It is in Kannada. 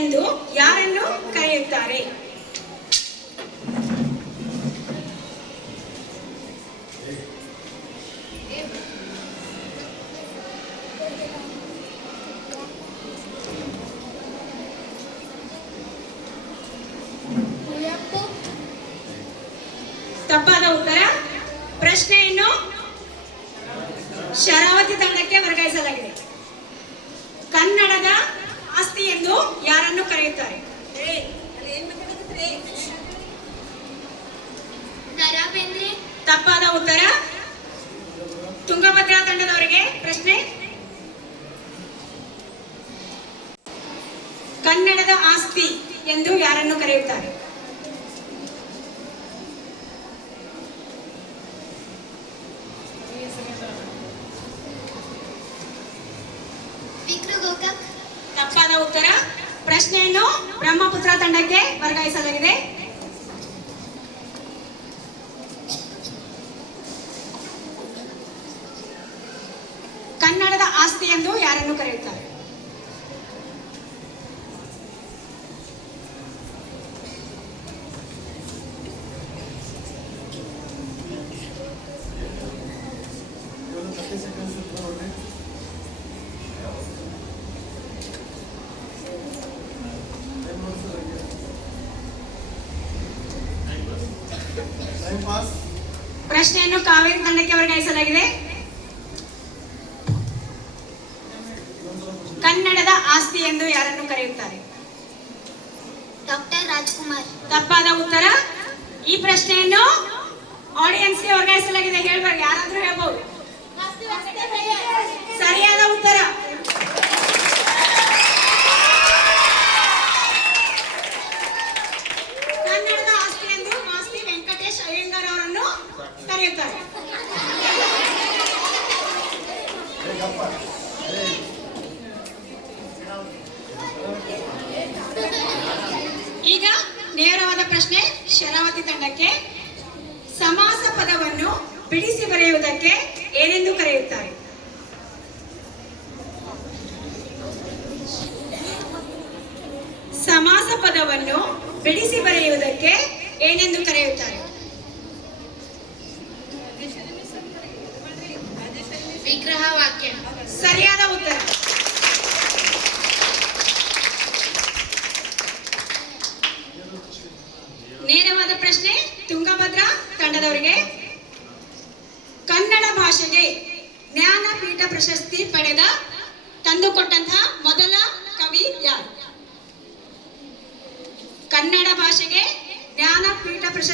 ಎಂದು ಯಾರನ್ನು ಕರೆಯುತ್ತಾರೆ? ತಪ್ಪಾದ ಉತ್ತರ. ಪ್ರಶ್ನೆಯನ್ನು ಶರಾವತಿ ತಂಡಕ್ಕೆ ವರ್ಗಾಯಿಸಲಾಗಿದೆ. ಕನ್ನಡದ ಆಸ್ತಿ ಎಂದು ಯಾರನ್ನು ಕರೆಯುತ್ತಾರೆ? ತಪ್ಪಾದ ಉತ್ತರ. ತುಂಗಭದ್ರಾ ತಂಡದವರಿಗೆ ಪ್ರಶ್ನೆ. ಕನ್ನಡದ ಆಸ್ತಿ ಎಂದು ಯಾರನ್ನು ಕರೆಯುತ್ತಾರೆ? ತಪ್ಪಾದ ಉತ್ತರ. ಪ್ರಶ್ನೆಯನ್ನು ಬ್ರಹ್ಮಪುತ್ರ ತಂಡಕ್ಕೆ ವರ್ಗಾಯಿಸಲಾಗಿದೆ. ಕನ್ನಡದ ಆಸ್ತಿ ಎಂದು ಯಾರನ್ನು ಕರೆಯುತ್ತಾರೆ? ಪ್ರಶ್ನೆಯನ್ನು ಕಾವೇರಿ ತಂಡಕ್ಕೆ ವರ್ಗಾಯಿಸಲಾಗಿದೆ. ಕನ್ನಡದ ಆಸ್ತಿ ಎಂದು ಯಾರನ್ನು ಕರೆಯುತ್ತಾರೆ? ಡಾಕ್ಟರ್ ರಾಜ್ಕುಮಾರ್. ತಪ್ಪಾದ ಉತ್ತರ. ಈ ಪ್ರಶ್ನೆಯನ್ನು ಆಡಿಯನ್ಸ್ಗೆ ವರ್ಗಾಯಿಸಲಾಗಿದೆ. ಹೇಳ್ಬಾರ್ದು, ಯಾರಾದ್ರೂ ಹೇಳ್ಬಹುದು. ಸರಿಯಾದ ಉತ್ತರ. ಕನ್ನಡದ ಆಸ್ತಿ ಎಂದು ಮಾಸ್ತಿ ವೆಂಕಟೇಶ್ ಅಯ್ಯಂಗಾರ್ ಅವರನ್ನು ಕರೆಯುತ್ತಾರೆ. ಈಗ ನೇರವಾದ ಪ್ರಶ್ನೆ ಶರಾವತಿ ತಂಡಕ್ಕೆ. ಸಮಾಸ ಪದವನ್ನು ಬಿಡಿಸಿ ಬರೆಯುವುದಕ್ಕೆ ಏನೆಂದು ಕರೆಯುತ್ತಾರೆ? ಸಮಾಸ ಪದವನ್ನು ಬಿಡಿಸಿ ಬರೆಯುವುದಕ್ಕೆ ಏನೆಂದು ಕರೆಯುತ್ತಾರೆ? ವಿಗ್ರಹ ವಾಕ್ಯ. ಸರಿಯಾದ ಉತ್ತರ. ನೇರವಾದ ಪ್ರಶ್ನೆ ತುಂಗಭದ್ರಾ ತಂಡದವರಿಗೆ. ಕನ್ನಡ ಭಾಷೆಗೆ ಜ್ಞಾನಪೀಠ ಪ್ರಶಸ್ತಿ ತಂದುಕೊಟ್ಟಂತಹ ಮೊದಲ ಕವಿ ಯಾರು? ಕನ್ನಡ ಭಾಷೆಗೆ ಜ್ಞಾನಪೀಠ ಪ್ರಶಸ್ತಿ